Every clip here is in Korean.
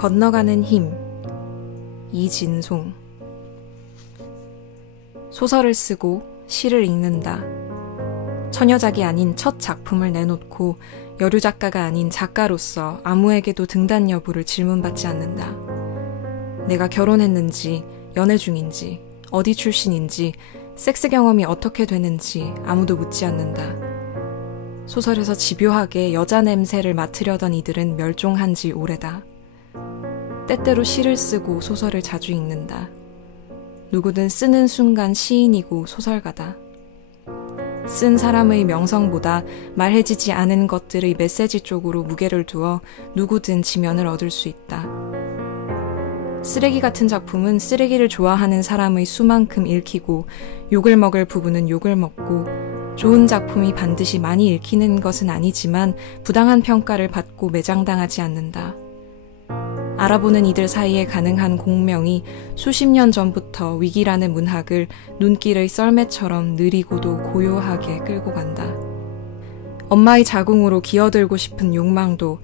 건너가는 힘. 이진송. 소설을 쓰고 시를 읽는다. 처녀작이 아닌 첫 작품을 내놓고 여류 작가가 아닌 작가로서 아무에게도 등단 여부를 질문받지 않는다. 내가 결혼했는지, 연애 중인지, 어디 출신인지, 섹스 경험이 어떻게 되는지 아무도 묻지 않는다. 소설에서 집요하게 여자 냄새를 맡으려던 이들은 멸종한 지 오래다. 때때로 시를 쓰고 소설을 자주 읽는다. 누구든 쓰는 순간 시인이고 소설가다. 쓴 사람의 명성보다 말해지지 않은 것들의 메시지 쪽으로 무게를 두어 누구든 지면을 얻을 수 있다. 쓰레기 같은 작품은 쓰레기를 좋아하는 사람의 수만큼 읽히고 욕을 먹을 부분은 욕을 먹고 좋은 작품이 반드시 많이 읽히는 것은 아니지만 부당한 평가를 받고 매장당하지 않는다. 알아보는 이들 사이에 가능한 공명이 수십 년 전부터 위기라는 문학을 눈길의 썰매처럼 느리고도 고요하게 끌고 간다. 엄마의 자궁으로 기어들고 싶은 욕망도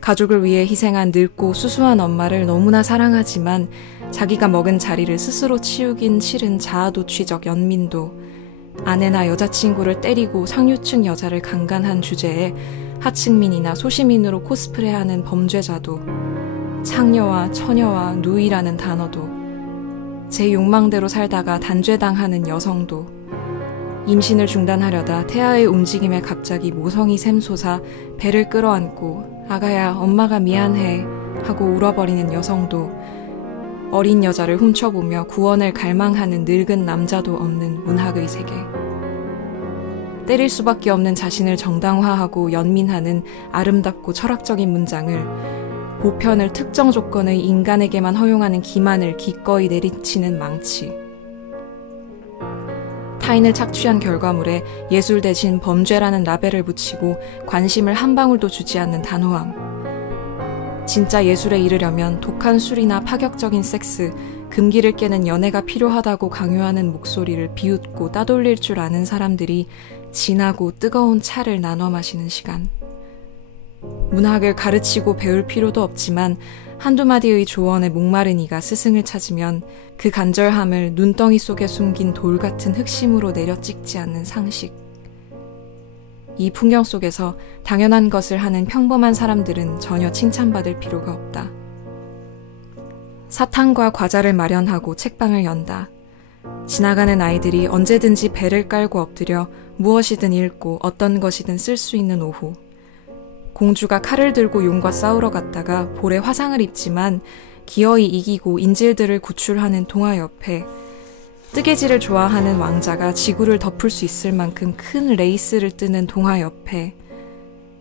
가족을 위해 희생한 늙고 수수한 엄마를 너무나 사랑하지만 자기가 먹은 자리를 스스로 치우긴 싫은 자아도취적 연민도 아내나 여자친구를 때리고 상류층 여자를 강간한 주제에 하층민이나 소시민으로 코스프레하는 범죄자도 창녀와 처녀와 누이라는 단어도 제 욕망대로 살다가 단죄당하는 여성도 임신을 중단하려다 태아의 움직임에 갑자기 모성이 샘솟아 배를 끌어안고 아가야 엄마가 미안해 하고 울어버리는 여성도 어린 여자를 훔쳐보며 구원을 갈망하는 늙은 남자도 없는 문학의 세계. 때릴 수밖에 없는 자신을 정당화하고 연민하는 아름답고 철학적인 문장을 보편을 특정 조건의 인간에게만 허용하는 기만을 기꺼이 내리치는 망치. 타인을 착취한 결과물에 예술 대신 범죄라는 라벨을 붙이고 관심을 한 방울도 주지 않는 단호함. 진짜 예술에 이르려면 독한 술이나 파격적인 섹스, 금기를 깨는 연애가 필요하다고 강요하는 목소리를 비웃고 따돌릴 줄 아는 사람들이 진하고 뜨거운 차를 나눠 마시는 시간. 문학을 가르치고 배울 필요도 없지만 한두 마디의 조언에 목마른 이가 스승을 찾으면 그 간절함을 눈덩이 속에 숨긴 돌 같은 흑심으로 내려 찍지 않는 상식. 이 풍경 속에서 당연한 것을 하는 평범한 사람들은 전혀 칭찬받을 필요가 없다. 사탕과 과자를 마련하고 책방을 연다. 지나가는 아이들이 언제든지 배를 깔고 엎드려 무엇이든 읽고 어떤 것이든 쓸 수 있는 오후. 공주가 칼을 들고 용과 싸우러 갔다가 볼에 화상을 입지만 기어이 이기고 인질들을 구출하는 동화 옆에 뜨개질을 좋아하는 왕자가 지구를 덮을 수 있을 만큼 큰 레이스를 뜨는 동화 옆에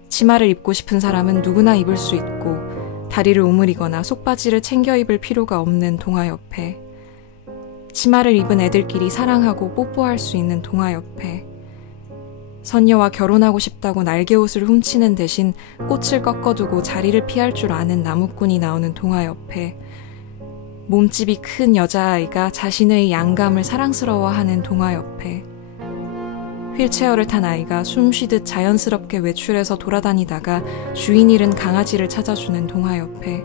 치마를 입고 싶은 사람은 누구나 입을 수 있고 다리를 오므리거나 속바지를 챙겨 입을 필요가 없는 동화 옆에 치마를 입은 애들끼리 사랑하고 뽀뽀할 수 있는 동화 옆에 선녀와 결혼하고 싶다고 날개옷을 훔치는 대신 꽃을 꺾어두고 자리를 피할 줄 아는 나무꾼이 나오는 동화 옆에 몸집이 큰 여자아이가 자신의 양감을 사랑스러워하는 동화 옆에 휠체어를 탄 아이가 숨쉬듯 자연스럽게 외출해서 돌아다니다가 주인 잃은 강아지를 찾아주는 동화 옆에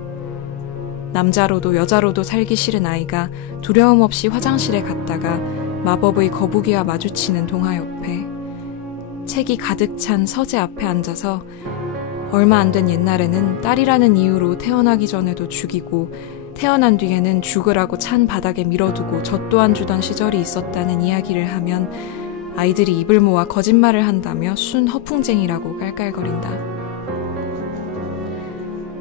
남자로도 여자로도 살기 싫은 아이가 두려움 없이 화장실에 갔다가 마법의 거북이와 마주치는 동화 옆에 책이 가득 찬 서재 앞에 앉아서 얼마 안 된 옛날에는 딸이라는 이유로 태어나기 전에도 죽이고 태어난 뒤에는 죽으라고 찬 바닥에 밀어두고 젖도 안 주던 시절이 있었다는 이야기를 하면 아이들이 입을 모아 거짓말을 한다며 순 허풍쟁이라고 깔깔거린다.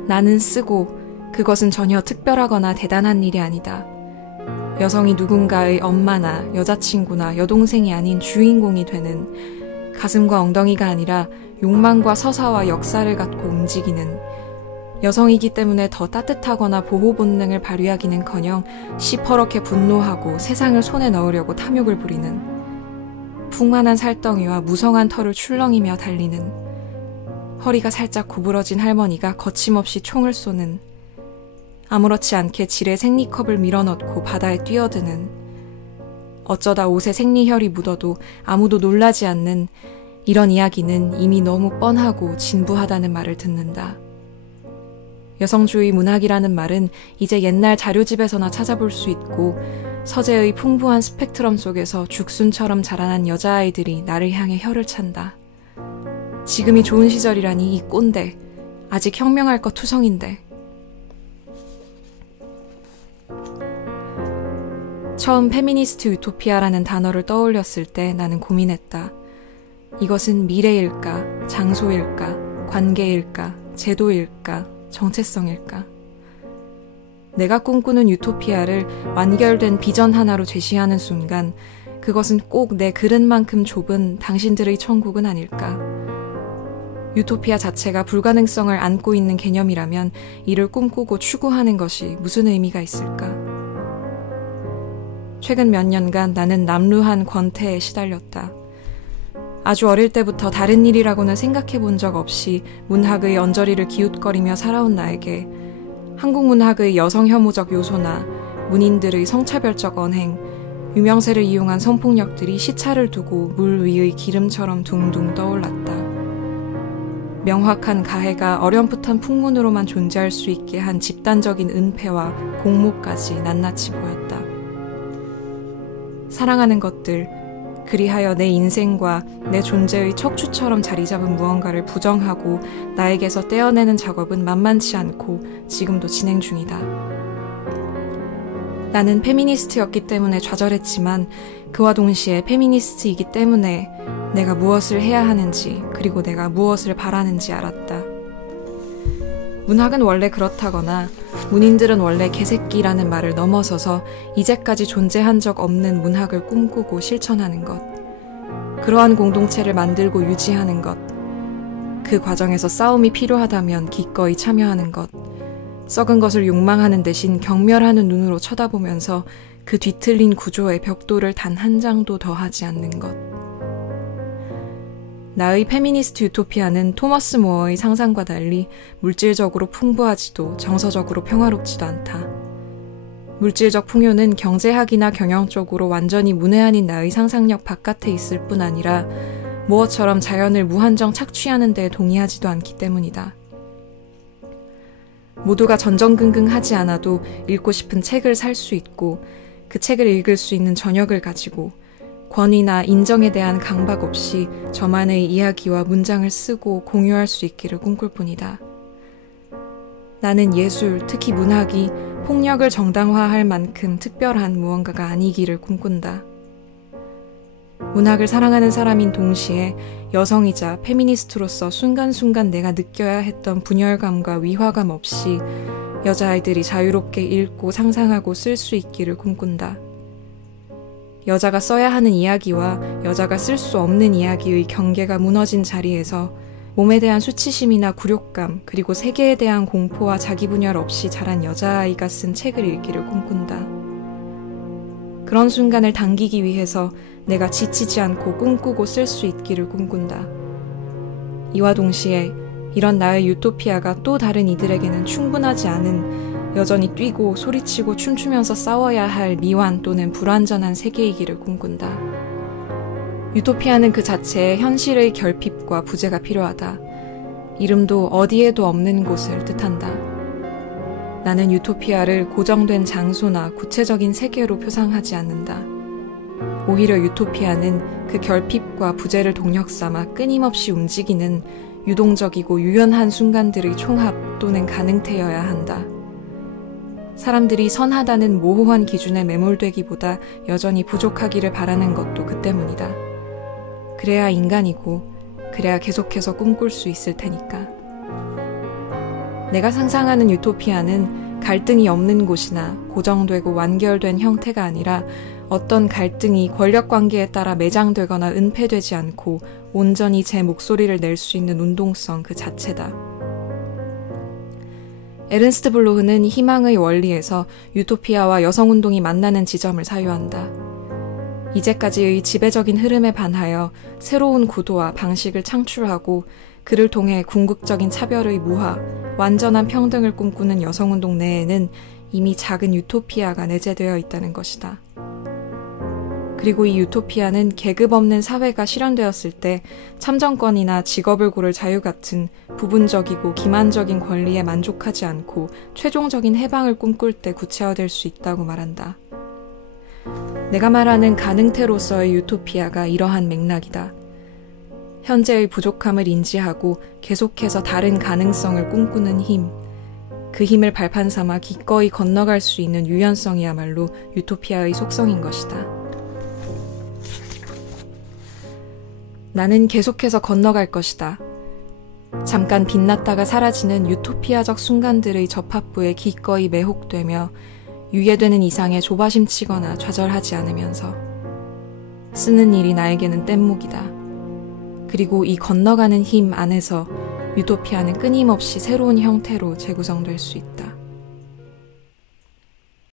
나는 쓰고 그것은 전혀 특별하거나 대단한 일이 아니다. 여성이 누군가의 엄마나 여자친구나 여동생이 아닌 주인공이 되는 가슴과 엉덩이가 아니라 욕망과 서사와 역사를 갖고 움직이는 여성이기 때문에 더 따뜻하거나 보호 본능을 발휘하기는커녕 시퍼렇게 분노하고 세상을 손에 넣으려고 탐욕을 부리는 풍만한 살덩이와 무성한 털을 출렁이며 달리는 허리가 살짝 구부러진 할머니가 거침없이 총을 쏘는 아무렇지 않게 질에 생리컵을 밀어넣고 바다에 뛰어드는 어쩌다 옷에 생리혈이 묻어도 아무도 놀라지 않는 이런 이야기는 이미 너무 뻔하고 진부하다는 말을 듣는다. 여성주의 문학이라는 말은 이제 옛날 자료집에서나 찾아볼 수 있고 서재의 풍부한 스펙트럼 속에서 죽순처럼 자라난 여자아이들이 나를 향해 혀를 찬다. 지금이 좋은 시절이라니 이 꼰대. 아직 혁명할 것 투성인데. 처음 페미니스트 유토피아라는 단어를 떠올렸을 때 나는 고민했다. 이것은 미래일까, 장소일까, 관계일까, 제도일까, 정체성일까? 내가 꿈꾸는 유토피아를 완결된 비전 하나로 제시하는 순간 그것은 꼭 내 그릇만큼 좁은 당신들의 천국은 아닐까? 유토피아 자체가 불가능성을 안고 있는 개념이라면 이를 꿈꾸고 추구하는 것이 무슨 의미가 있을까? 최근 몇 년간 나는 남루한 권태에 시달렸다. 아주 어릴 때부터 다른 일이라고는 생각해 본 적 없이 문학의 언저리를 기웃거리며 살아온 나에게 한국 문학의 여성 혐오적 요소나 문인들의 성차별적 언행, 유명세를 이용한 성폭력들이 시차를 두고 물 위의 기름처럼 둥둥 떠올랐다. 명확한 가해가 어렴풋한 풍문으로만 존재할 수 있게 한 집단적인 은폐와 공모까지 낱낱이 보였다. 사랑하는 것들, 그리하여 내 인생과 내 존재의 척추처럼 자리 잡은 무언가를 부정하고 나에게서 떼어내는 작업은 만만치 않고 지금도 진행 중이다. 나는 페미니스트였기 때문에 좌절했지만 그와 동시에 페미니스트이기 때문에 내가 무엇을 해야 하는지 그리고 내가 무엇을 바라는지 알았다. 문학은 원래 그렇다거나 문인들은 원래 개새끼라는 말을 넘어서서 이제까지 존재한 적 없는 문학을 꿈꾸고 실천하는 것. 그러한 공동체를 만들고 유지하는 것. 그 과정에서 싸움이 필요하다면 기꺼이 참여하는 것. 썩은 것을 욕망하는 대신 경멸하는 눈으로 쳐다보면서 그 뒤틀린 구조의 벽돌을 단 한 장도 더하지 않는 것. 나의 페미니스트 유토피아는 토머스 모어의 상상과 달리 물질적으로 풍부하지도 정서적으로 평화롭지도 않다. 물질적 풍요는 경제학이나 경영적으로 완전히 문외한인 나의 상상력 바깥에 있을 뿐 아니라 모어처럼 자연을 무한정 착취하는 데 동의하지도 않기 때문이다. 모두가 전전긍긍하지 않아도 읽고 싶은 책을 살 수 있고 그 책을 읽을 수 있는 저녁을 가지고 권위나 인정에 대한 강박 없이 저만의 이야기와 문장을 쓰고 공유할 수 있기를 꿈꿀 뿐이다. 나는 예술, 특히 문학이 폭력을 정당화할 만큼 특별한 무언가가 아니기를 꿈꾼다. 문학을 사랑하는 사람인 동시에 여성이자 페미니스트로서 순간순간 내가 느껴야 했던 분열감과 위화감 없이 여자아이들이 자유롭게 읽고 상상하고 쓸 수 있기를 꿈꾼다. 여자가 써야 하는 이야기와 여자가 쓸 수 없는 이야기의 경계가 무너진 자리에서 몸에 대한 수치심이나 굴욕감 그리고 세계에 대한 공포와 자기 분열 없이 자란 여자아이가 쓴 책을 읽기를 꿈꾼다. 그런 순간을 당기기 위해서 내가 지치지 않고 꿈꾸고 쓸 수 있기를 꿈꾼다. 이와 동시에 이런 나의 유토피아가 또 다른 이들에게는 충분하지 않은 여전히 뛰고 소리치고 춤추면서 싸워야 할 미완 또는 불완전한 세계이기를 꿈꾼다. 유토피아는 그 자체에 현실의 결핍과 부재가 필요하다. 이름도 어디에도 없는 곳을 뜻한다. 나는 유토피아를 고정된 장소나 구체적인 세계로 표상하지 않는다. 오히려 유토피아는 그 결핍과 부재를 동력 삼아 끊임없이 움직이는 유동적이고 유연한 순간들의 총합 또는 가능태여야 한다. 사람들이 선하다는 모호한 기준에 매몰되기보다 여전히 부족하기를 바라는 것도 그 때문이다. 그래야 인간이고 그래야 계속해서 꿈꿀 수 있을 테니까. 내가 상상하는 유토피아는 갈등이 없는 곳이나 고정되고 완결된 형태가 아니라 어떤 갈등이 권력관계에 따라 매장되거나 은폐되지 않고 온전히 제 목소리를 낼 수 있는 운동성 그 자체다. 에른스트 블로흐는 희망의 원리에서 유토피아와 여성운동이 만나는 지점을 사유한다. 이제까지의 지배적인 흐름에 반하여 새로운 구도와 방식을 창출하고 그를 통해 궁극적인 차별의 무화, 완전한 평등을 꿈꾸는 여성운동 내에는 이미 작은 유토피아가 내재되어 있다는 것이다. 그리고 이 유토피아는 계급 없는 사회가 실현되었을 때 참정권이나 직업을 고를 자유 같은 부분적이고 기만적인 권리에 만족하지 않고 최종적인 해방을 꿈꿀 때 구체화될 수 있다고 말한다. 내가 말하는 가능태로서의 유토피아가 이러한 맥락이다. 현재의 부족함을 인지하고 계속해서 다른 가능성을 꿈꾸는 힘, 그 힘을 발판 삼아 기꺼이 건너갈 수 있는 유연성이야말로 유토피아의 속성인 것이다. 나는 계속해서 건너갈 것이다. 잠깐 빛났다가 사라지는 유토피아적 순간들의 접합부에 기꺼이 매혹되며 유예되는 이상의 조바심 치거나 좌절하지 않으면서 쓰는 일이 나에게는 뗏목이다. 그리고 이 건너가는 힘 안에서 유토피아는 끊임없이 새로운 형태로 재구성될 수 있다.